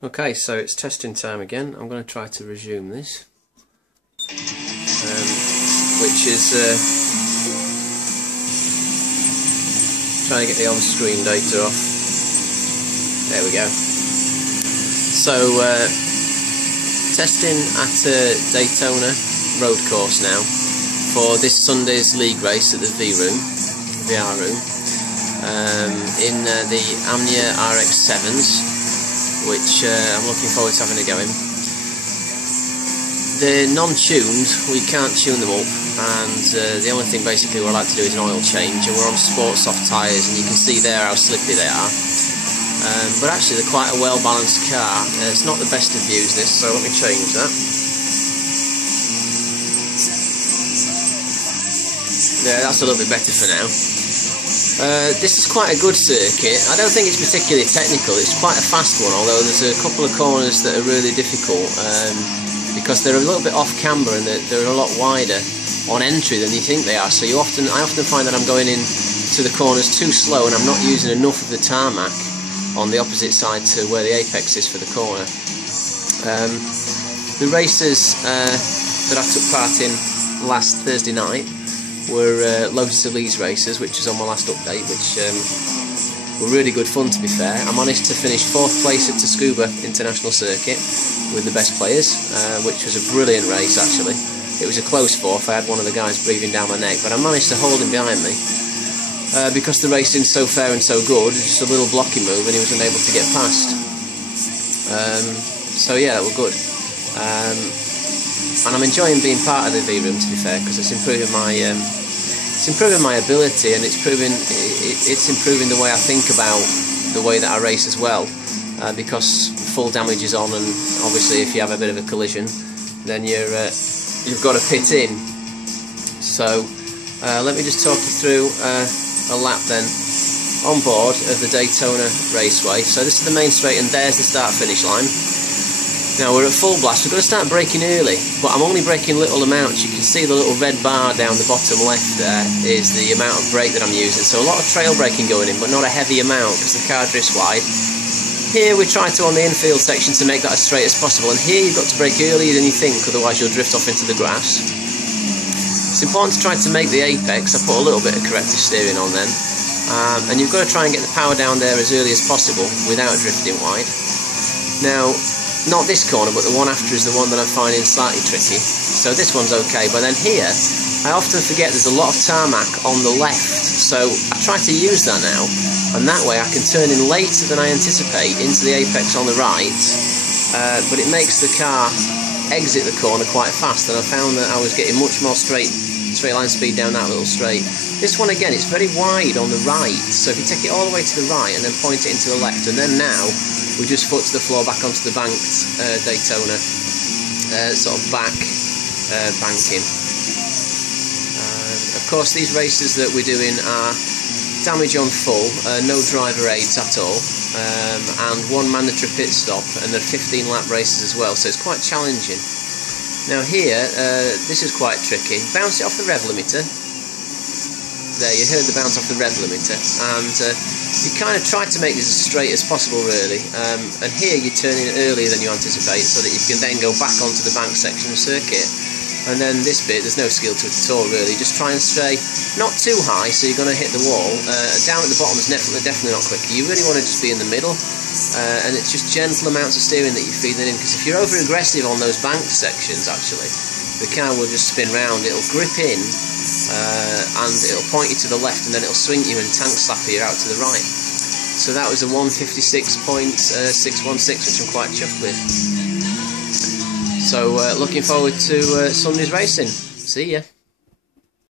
Okay, so it's testing time again. I'm going to try to resume this, which is trying to get the on-screen data off. There we go. So testing at Daytona road course now for this Sunday's league race at the VR room, in the Amnia RX-7s. Which I'm looking forward to having a go in. They're non-tuned, we can't tune them up, and the only thing basically we're allowed to do is an oil change, and we're on sport soft tyres, and you can see there how slippy they are. But actually they're quite a well-balanced car. It's not the best of views this, so let me change that. There, that's a little bit better for now. This is quite a good circuit. I don't think it's particularly technical. It's quite a fast one, although there's a couple of corners that are really difficult because they're a little bit off camber and they're a lot wider on entry than you think they are. So I often find that I'm going in to the corners too slow and I'm not using enough of the tarmac on the opposite side to where the apex is for the corner. The races that I took part in last Thursday night were Lotus Elise races, which is on my last update, which were really good fun, to be fair. I managed to finish 4th place at Tsukuba International Circuit with the best players, which was a brilliant race actually. It was a close 4th, I had one of the guys breathing down my neck, but I managed to hold him behind me because the racing's so fair and so good, just a little blocky move and he was unable to get past. So yeah, that was good. And I'm enjoying being part of the V room, to be fair, because it's improving my ability, and it's improving the way I think about the way that I race as well. Because full damage is on, and obviously if you have a bit of a collision, then you've got to pit in. So let me just talk you through a lap then on board of the Daytona Raceway. So this is the main straight, and there's the start-finish line. Now we're at full blast. We're going to start braking early, but I'm only braking little amounts. You can see the little red bar down the bottom left there is the amount of brake that I'm using. So a lot of trail braking going in, but not a heavy amount because the car drifts wide. Here we try to, on the infield section, to make that as straight as possible, and here you've got to brake earlier than you think, otherwise you'll drift off into the grass. It's important to try to make the apex. I put a little bit of corrective steering on then, and you've got to try and get the power down there as early as possible without drifting wide. Now, not this corner, but the one after is the one that I'm finding slightly tricky. So this one's okay, but then here, I often forget there's a lot of tarmac on the left. So I try to use that now, and that way I can turn in later than I anticipate into the apex on the right, but it makes the car exit the corner quite fast, and I found that I was getting much more straight line speed down that little straight. This one again, it's very wide on the right, so if you take it all the way to the right and then point it into the left, and then now we just foot to the floor back onto the banked Daytona sort of back banking. Of course, these races that we're doing are damage on full, no driver aids at all, and one mandatory pit stop, and they're 15 lap races as well, so it's quite challenging. Now here, this is quite tricky. Bounce it off the rev limiter. There, you heard the bounce off the rev limiter, and you kind of try to make this as straight as possible really, and here you turn in earlier than you anticipate so that you can then go back onto the bank section of the circuit. And then this bit, there's no skill to it at all really, just try and stay not too high so you're going to hit the wall. Down at the bottom is definitely not quick. You really want to just be in the middle, and it's just gentle amounts of steering that you're feeding in, because if you're over aggressive on those bank sections actually, the car will just spin round, it'll grip in, and it'll point you to the left, and then it'll swing you and tank slap you out to the right. So that was a 156.616, which I'm quite chuffed with. So looking forward to Sunday's racing. See ya.